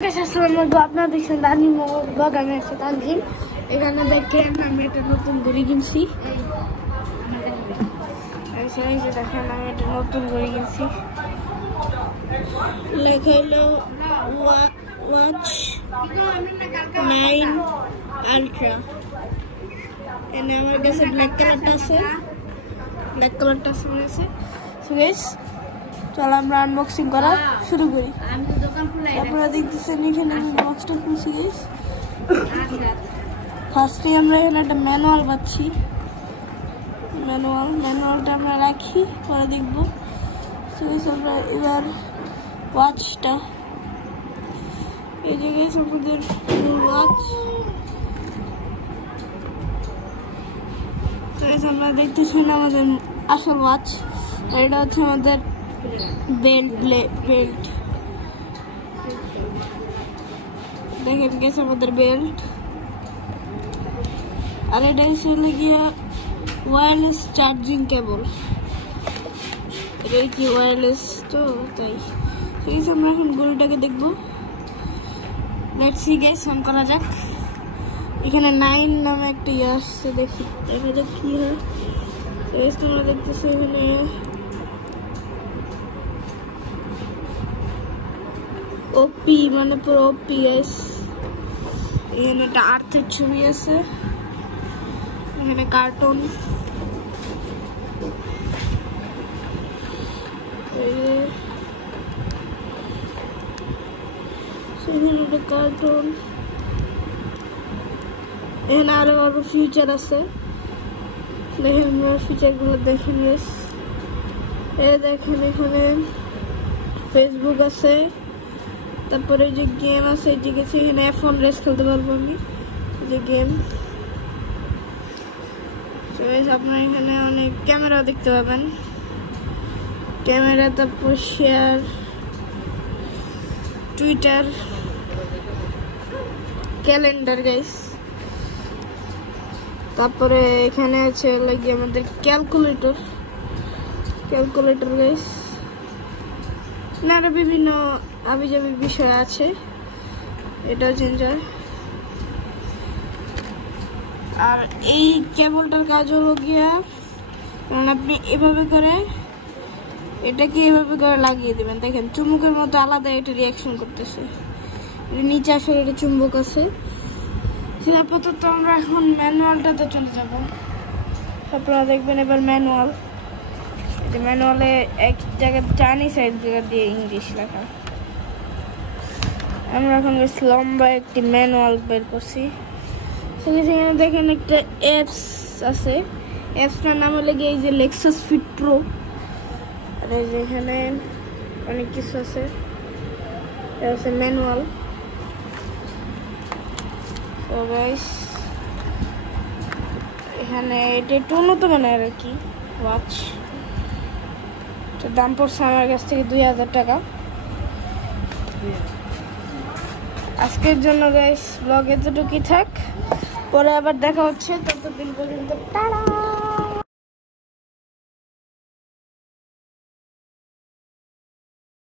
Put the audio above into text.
আপনারা দেখছেন দানি ব্লগ। আমি আছি তানজিম। এখানে দেখেন আমি একটা নতুন ঘড়ি কিনছি। দেখেন আমি একটা নতুন ঘড়ি কিনছি, লেখা হলো ওয়াচ 9 আলট্রা। এনে আমার কাছে ব্ল্যাক কালারটা আছে, আমার কাছে। সো গাইস, চলো আমরা আনবক্সিং করা শুরু করি। আপনারা দেখতেছেন এখানে আমি বক্সটা খুলছি গাইস। ফার্স্টে আমরা এখানে একটা ম্যানুয়াল পাচ্ছি। ম্যানুয়ালটা আমরা রাখি, পরে দেখবো। সো গাইস, আমরা এবার ওয়াচটা, এই যে গাইস আমাদের ওয়াচ। তো গাইস আমরা দেখতেছেন আমাদের আসল ওয়াচ। আর এটা হচ্ছে আমাদের বেল্ট। দেখেন গেছে আমাদের বেল্ট। আর এটা হচ্ছে গিয়া ওয়্যারলেস চার্জিং কেবল। এটা কি ওয়্যারলেস? তো তাই ঠিক আছে, আমরা এখন ঘড়িটাকে দেখবো। লেটস সি গাইস, অন করা যাক। এখানে 9 নামে একটা ইয়ে আসছে, দেখা যাক কি হয়। তোমরা দেখতেছো এখানে ওপি, মানে পুরো ওপি গাইস। এখানে একটা আর্থের ছবি আছে, এখানে কার্টুন, এখানে আরো ফিচার আছে। দেখেন ফিচার গুলো দেখেন। দেখেন এখানে ফেসবুক আছে, তারপরে যে গেম আছে, ঠিক আছে। এখানে F1 রেস খেলতে পারবো আমি, যে গেম। আপনার এখানে অনেক ক্যামেরা দেখতে পাবেন, ক্যামেরা, তারপর শেয়ার, টুইটার, ক্যালেন্ডার গাইস। তারপরে এখানে আছে লাগে আমাদের ক্যালকুলেটর গাইস। আরো বিভিন্ন আবিজাবি বিষয় আছে, এটাও চেঞ্জ হয়। আর এই কেবলটার কাজ হলো গিয়া, কারণ আপনি এভাবে করে এটাকে এভাবে করে লাগিয়ে দেবেন। দেখেন চুম্বকের মতো আলাদা এটা রিয়াকশন করতেছে। নিচে আসলে এটা চুম্বক আছে। আপাতত আমরা এখন ম্যানুয়ালটাতে চলে যাব। আপনারা দেখবেন এবার ম্যানুয়াল। ম্যানুয়ালে এক জায়গায় চাইনিজ, এক জায়গা দিয়ে ইংলিশ লেখা। আমরা এখন বেশ লম্বা একটি ম্যানুয়াল বের করছি। সেখানে দেখেন একটা অ্যাপস আছে। অ্যাপসটার নাম হলে গিয়ে এই যে লেক্সাস ফিট প্রো। আর এই যে এখানে অনেক কিছু আছে। এটা হচ্ছে ম্যানুয়াল। তো গাইস, এখানে এটা একটু উন্নত মানের আর কি ওয়াচ। দাম পড়ছে আমার কাছ থেকে 2000 টাকা। আজকের জন্য গাইস ব্লগ এতটুকুই থাক, পরে আবার দেখা হচ্ছে। ততদিন পর্যন্ত টাটা।